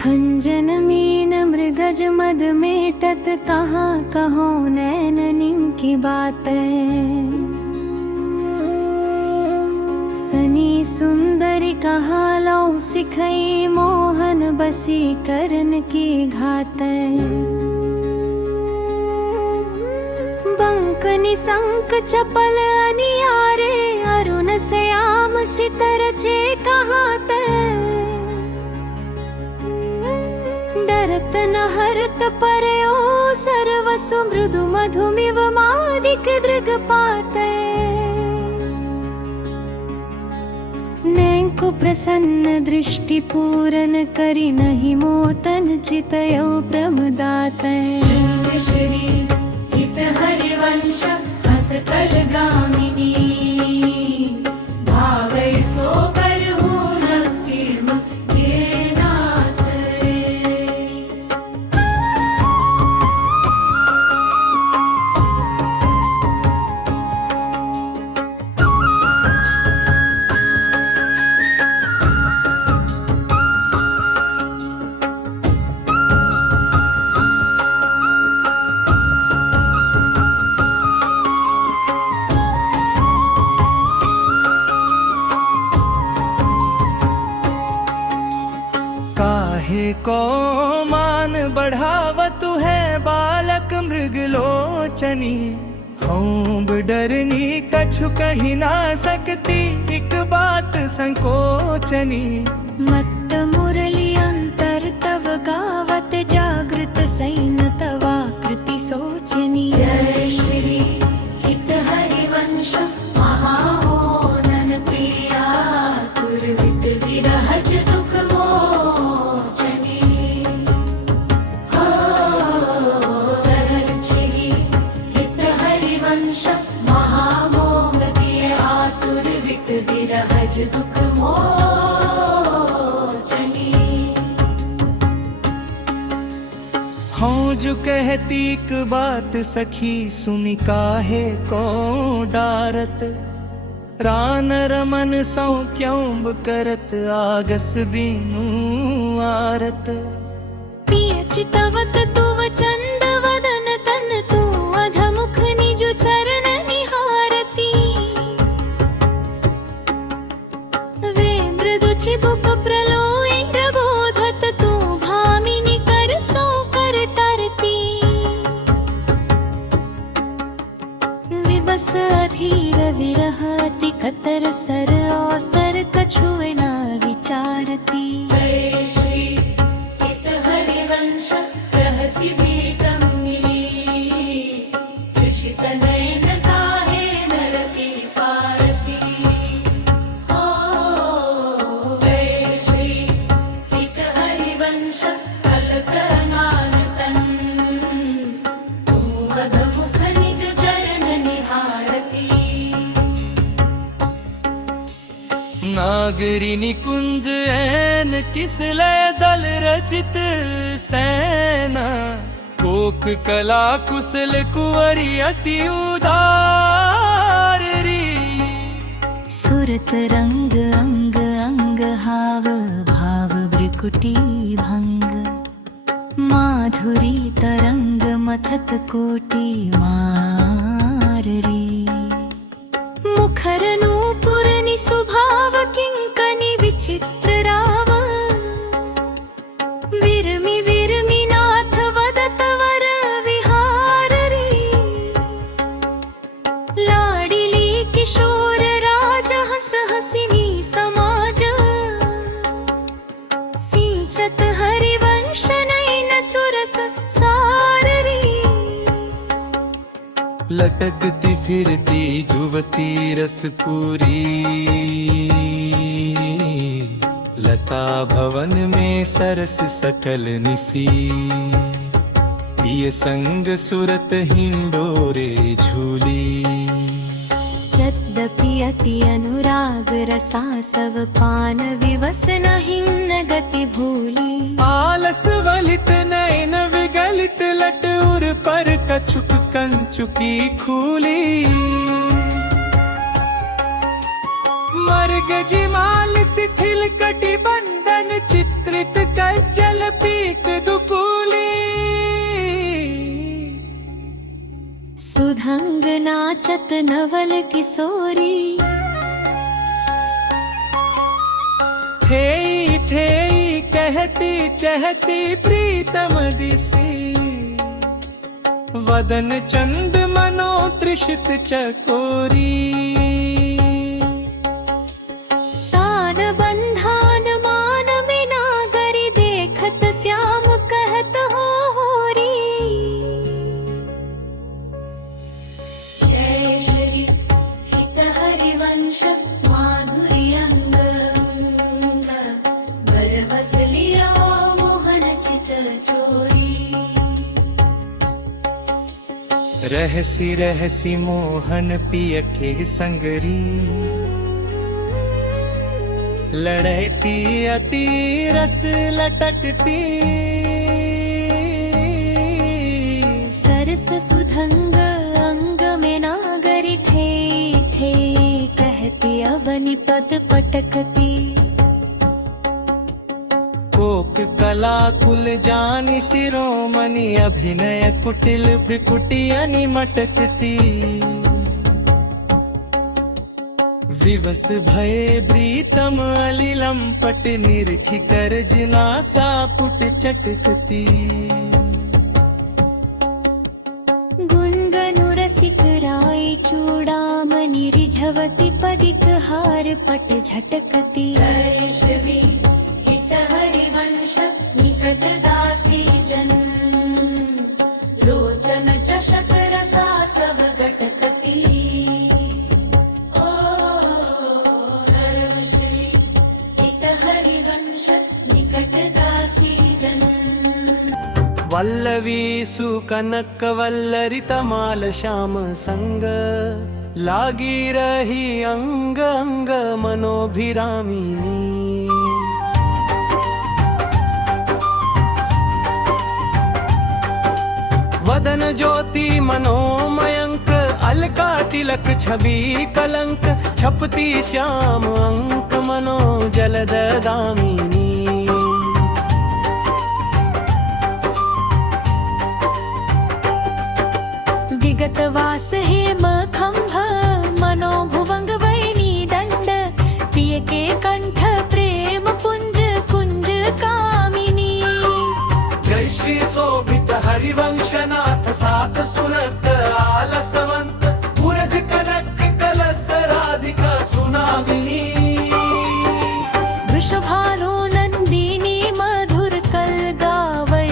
खंजन mean मृगज मद मेटत कहाँ कहो नैननिम की बातें। सनी सुंदरी कहाँ लो सिखई मोहन बसी करन की घातें। बंक निसंक चपल अनियारे अरुण श्याम सितर चे कहाते। डरत न हरत परयो सर्वसु मृदु मधुमिव मादिक दृग पाते। नैको प्रसन्न दृष्टि पूरन करि नहि मोतन चितयो प्रमदाते। हरिवंश हस कल गामिनी भावै सो करहु नक्तिम के नाथ। को मान बढ़ावत है बालक मृगलोचनी। हम डरनी कछु कही ना सकती एक बात संकोचनी। मत्त मुरली अंतर तव गावत जागृत सैन तवा कृति सोचनी। जय श्री हित हरिवंश महामोहन प्रिया दुर्वित विरहज दुख मोचनी। हित हरिवंश महामोह प्रिय आतुर वित विरहज दुख हाँ जो कहती एक बात सखी सुनी काहे को डारत। रान रमन सौ क्यों करत आगस बीनू आरत। पिय चितवत तुव चंद वदन तन तू अधमुख निजु चरण निहारती। वे मृदु चिबुक प्रलोई प्रबोधत तू भामिनी कर सो कर टरती। विबस अधीर विरह अति कतर सर अवसर कछुए ना विचारती। जय श्री हित हरिवंश रहसि भीतम मिली। कृषित नयन काहे नरति पारती। हो जय श्री हित हरिवंश कलकनान तन तू अधमुख निज चरण निहारती। नागरी निकुंज ऐन किसलय दल रचित सेना। कोक कला कुशल कुंवरी अति उदार री। सुरत रंग अंग अंग हाव भाव भ्रिकुटी भंग। माधुरी तरंग मथत कोटि माररी। मुखर नूपुर निसुभाव किंकनि विचित्र राव। विरमि विरमि नाथ वदत वर विहाररी। लाडिली किशोर राज हस हसिनी समाज। सिंचत हरिवंश नयन सुरस साररी। लटकती फिरती जुवती रसपूरी। लता भवन में सरस सकल निसी। प्रिय संग सुरत हिंडोरे झूली। यद्यपि अति अनुराग रसा सब पान विवस नहीं गति भूली। आलस वलित नयन विगलित लट उर पर कछुक कंचुकी खूली। मर्ग जिमाल शिथिल कटिबंधन चित्रित कज्जल नाचत नवल किशोरी। थे कहती चहती प्रीतम दिसी, वदन चंद मनो तृषित चकोरी। तान बंधान मान में नागरी, देखत श्याम कहत हो होरी। जय श्री हित हरिवंश माधुरी अंग अंग, बरबस लिया मोहन चित चोरी। रहसी रहसी मोहन पिय के संगरी, लड़ती अति रस लटकती। सरस सुधंग अंग में नागरी, थे कहती अवनि पद पटकती। कोक कला कुल जानी शिरोमणि, अभिनय कुटिल भ्रिकुटी मटकती। विवश भये प्रीतम अलिलम पट, निरखी कर जिनासा पुट चटकती। गुणगनु रसिक राय चूड़ामणि, रिझवती पदिक हार पट झटकती। जय श्री हित हरिवंश निकट दासी जन, लोचन चषक रसा सब घटकती। वल्लवी सुकनक वल्लरित माल श्याम संग, लागी रही अंग अंग मनोभिरामिनी। वदन ज्योति मनोमयंक, अलका तिलक छवि कलंक। छपती श्याम अंक मनो जलद दामिनी। विगत वास हेम खंभ, मनोभुवंग वैनी दंड। प्रिय के कंठ प्रेम कुंज कुंज कामिनी। जय श्री शोभित हरिवंशनाथ, सात सुरत आलसवंत। पूरज कनक कलश राधिका सुनामिनी। वृषभानु नंदिनी मधुर कल गावे,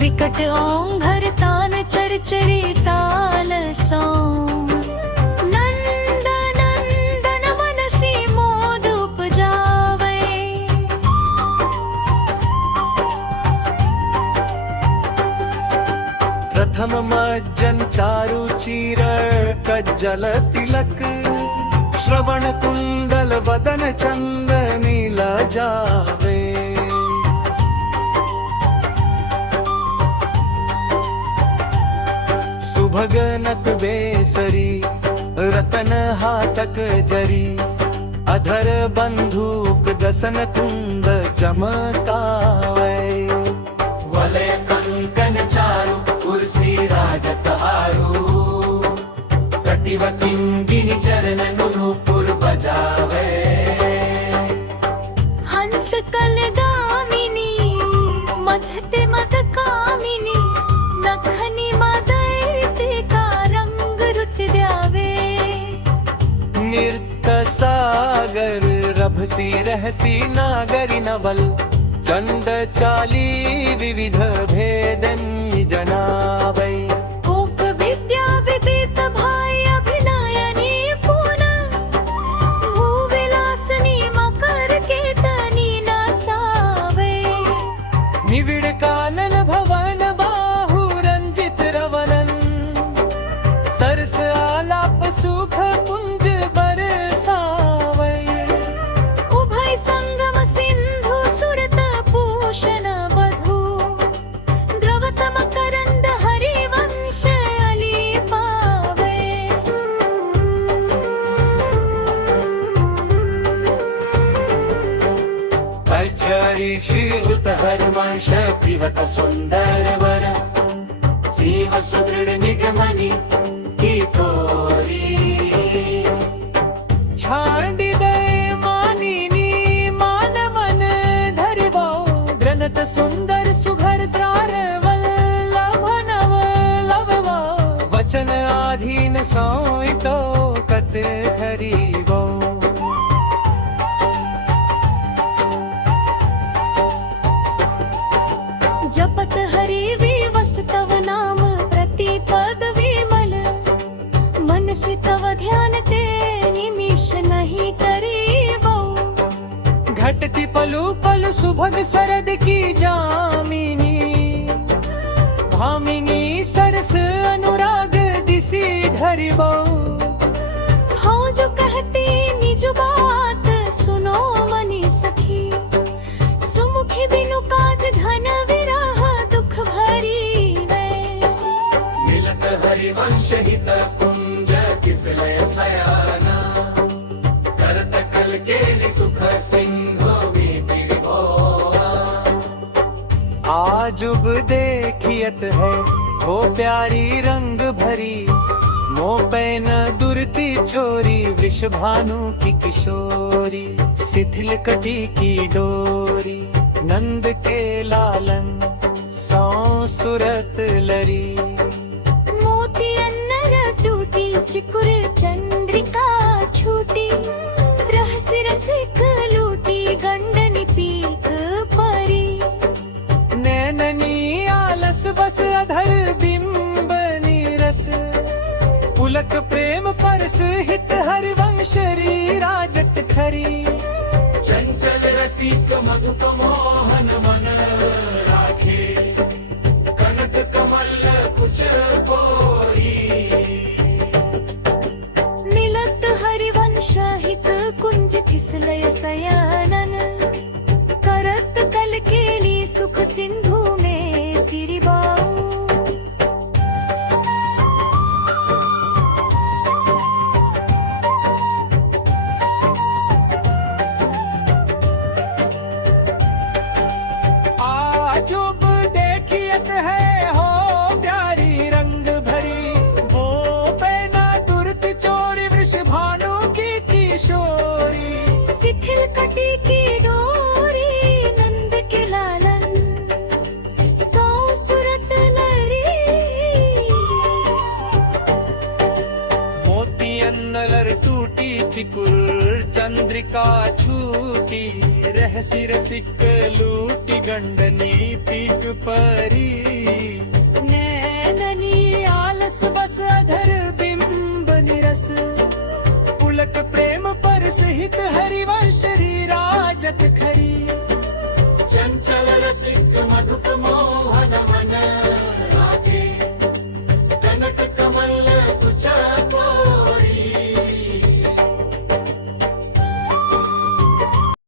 विकट ओंघर तान चरचरी ताल सो। नंद नंदन मनसी मोद उपजावे। प्रथम मज्जन चारु चीर कज्जल तिलक। श्रवण कुंडल वदन चंदनी लजावे। सुभगनक बेसरी, रतन हाथक जरी। अधर बंधुक दसन कुंद चमकावे। वलय कंकन चारु कुर्सी राजत हारू। कटिवकिंगिनी चरण नुपुर बजावे। हंस कल गामिनी, मधते मद कामिनी। नखनी मदैते का रंग रुच द्यावे। नृत्य सागर रभसी रहसी नागरी नवल। चंद चाली विविध भेदन जनावै। कोक विद्या विदित भाई अभिनयनी पून। भूविलासनी मकर केतनी नाचावे। निविड़ कानन भवन बाहु रंजित रवनन। सरस आलाप सुख कुंज बरसावै। उभय संगम सिंधु सुरत पूषण वधू। द्रवत मकरंद हरिवंश अली पावे। कचरी श्रीयुत हरिवंश पिबत सुंदर वर। शिव सुदृढ़ निगमनी किशोरी छांडी दे मानिनी मान मन धरिबो ग्रनत सुंदर सुघर द्रार वल्लभ नव लभवा वचन आधीन सोईतो कत खरीबो जपत हरि विवस तव नाम प्रतिपद विमल मनसि तव ध्यान ते निमिष नहीं करीबो घटती पलु पलु सुभग सरद की जामिनी भामिनी सरस अनुराग दिसी ढरिबो हो जो कहती निज बात सुनो मनी सखी सुमुखी बिनु काज घन विरह दुख भरी वे मिलत हरिवंश हित कुंज किसलय सयाना करत कल केलि सुख सिंहो आज उब देखियत है वो प्यारी रंग भरी मोह पैन दुरती चोरी वृषभानु की किशोरी शिथिल कटी की डोरी नंद के लालन सौ सुरत लरी मोती अन्नर टूटी चिकुर चंद्रिका छूटी रहस्य रसिक लूटी गंडनी पीक परी नैननी आलस बस अधर बिंब नीरस पुलक प्रेम परस हित हरिवंश राजट खरी चंचल रसिक मधुप मोहन मन राखे कनक कमल कुछ कोरी मिलत हरिवंश हित कुंज खिसलय सयानन करत कल केली सुख सिंधु में तिरिबाऊ आजुब देखियत है हो प्यारी रंग भरी वो पैना दुर्त चोरी वृषभानु की किशोरी शिथिल कटी की डोरी नंद के लालन सौ सुरत लरी मोती अन्नलर टूटी चिकुर चंद्रिका छूटी रहसी रसिक लूटी गंडनी पीक परी नैननी आलस बस अधर बिंब निरस पुलक प्रेम पर सहित हरिवंश राजत खरी चंचल रसिक मधुप